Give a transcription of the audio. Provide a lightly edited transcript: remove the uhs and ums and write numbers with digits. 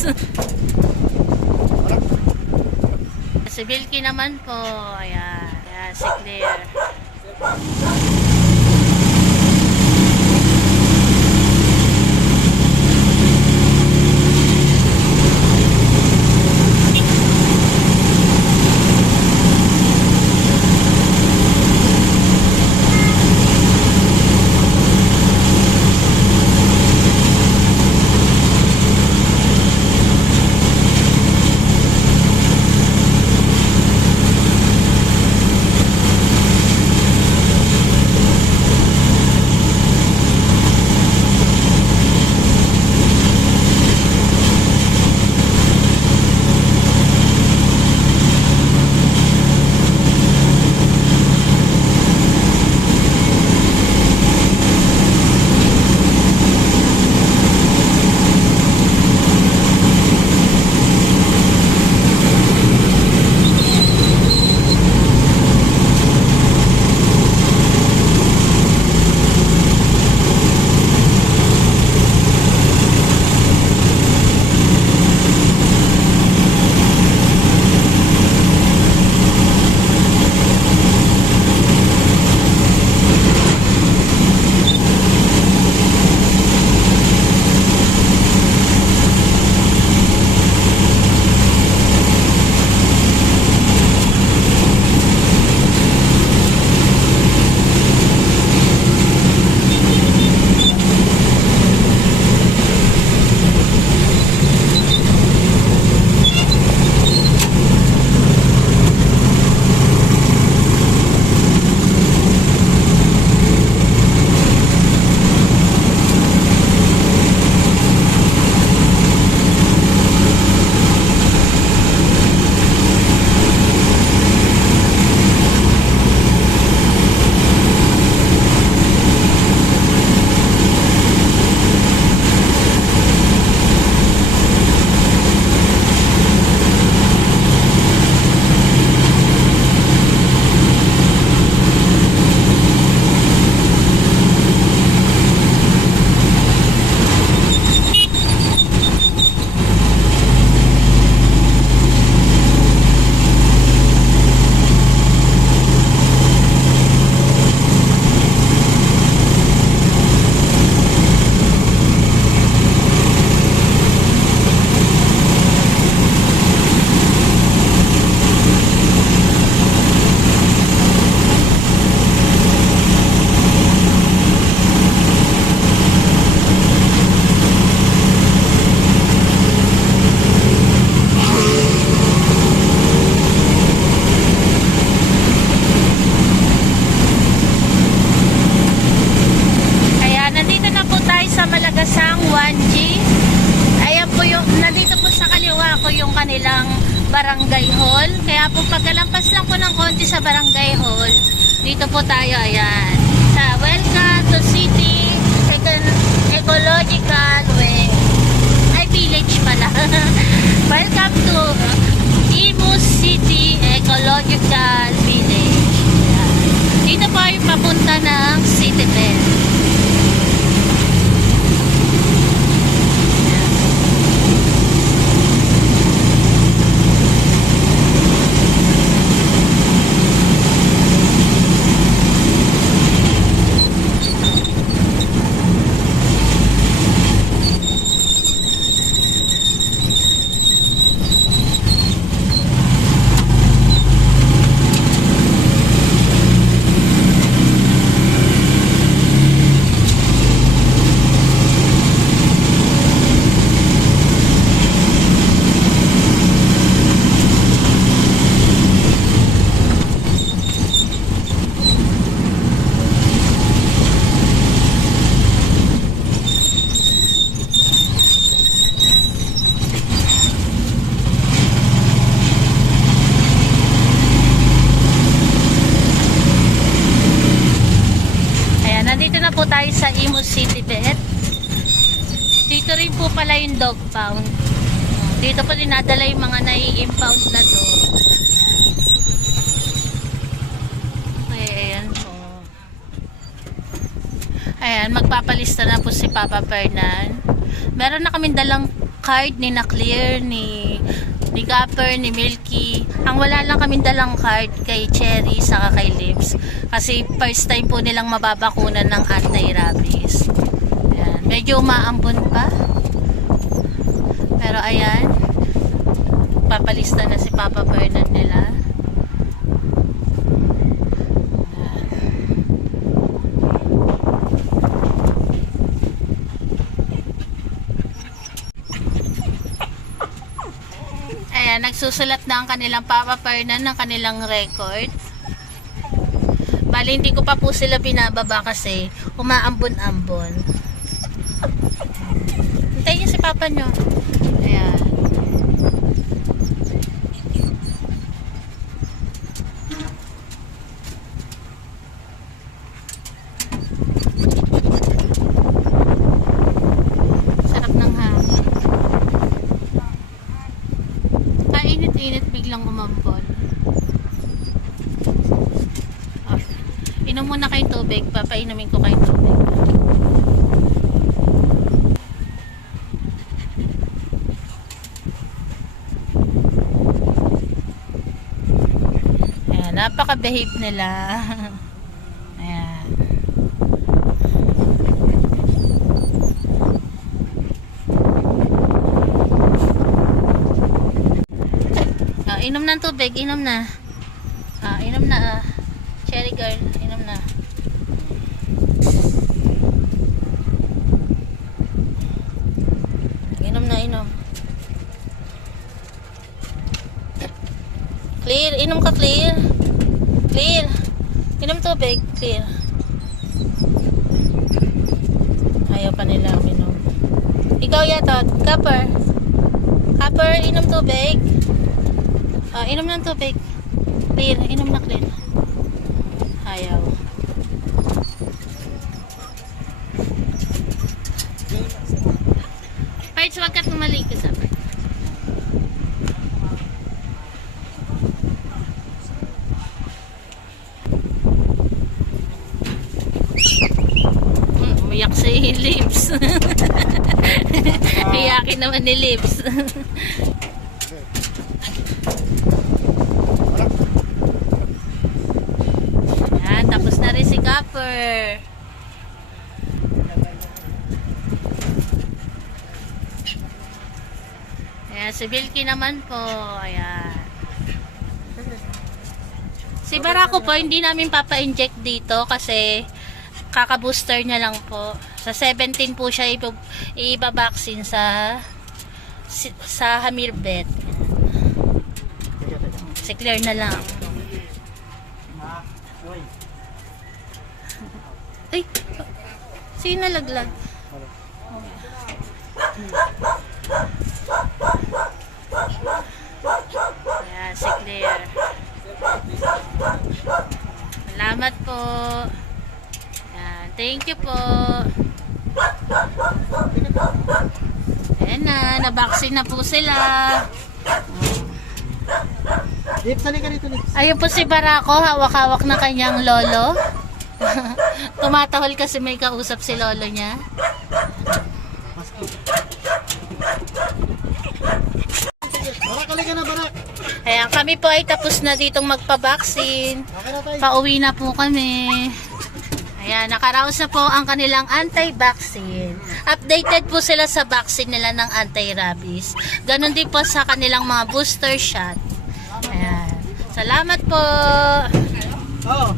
Si Bilky naman po. Ayan. Ayan, si Claire. Kanilang barangay hall. Kaya po pagkalampas lang po ng konti sa barangay hall, dito po tayo, ayan, sa Welcome to City Ecological Way. Ay, village pala. Welcome to Imus City Ecological Village. Ayan. Dito po ay papunta ng City Bell. Nandito na po tayo sa Imus City Vet. Dito rin po pala yung dog pound. Dito po dinadala yung mga nai-impound na dog. Ayan po. Ayan, magpapalista na po si Papa Fernan. Meron na kaming dalang card ni na Clear, ni Gapper, ni Milky. Ang wala lang kaming dalang card kay Cherry saka kay Lips. Kasi first time po nilang mababakunan ng anti-rabies. Ayan. Medyo umaambon pa. Pero ayan, papalista na si Papa Fernan nila. Ayan, nagsusulat na ang kanilang Papa Fernan ng kanilang record. Bali, hindi ko pa po sila binababa kasi umaambon-ambon. Hintayin niyo si Papa nyo. Ayan. Sarap ng hangin. Init-init biglang umambon. Okay. Inom muna kayong tubig. Papainumin ko kayong tubig. Ayan, napaka-behave nila. Ayan. Inom na ng tubig, inom na. Inom na. Cherry girl, inom na. Inom na, inom. Clear, inom ka, Clear. Clear. Inom tubig, Clear. Ayaw pa nila inom. Ikaw yata, Copper. Copper, inom tubig. Inom ng tubig. Clear, inom na, Clear. Ayaw. Parts, wag ka tumalik ka sa part. Umiyak si Lips. Iyakin naman ni Lips. Tapos na rin si Gapper. Ayan, si Milky naman po. Ayan. Si Barako po, hindi namin papa-inject dito kasi kaka-booster niya lang po. Sa 17 po siya iba-vaccine sa Hamirbet. Si Claire na lang. Ay, sino nalaglag? Ayan, si Claire. Salamat po. Ayan, thank you po. Ayan na, nabaksin na po sila. Lips, halika dito, Lips. Ayun po si Barako, hawak-hawak na kanyang lolo. Tumatahol kasi may kausap si lolo niya. Barak, halika na, Barak. Ayan, kami po ay tapos na ditong magpa-vaccine. Okay na tayo. Pauwi na po kami. Ayan, nakaraos na po ang kanilang anti-vaccine. Updated po sila sa vaccine nila ng anti-rabies. Ganon din po sa kanilang mga booster shot. Ayan. Salamat po. Oh.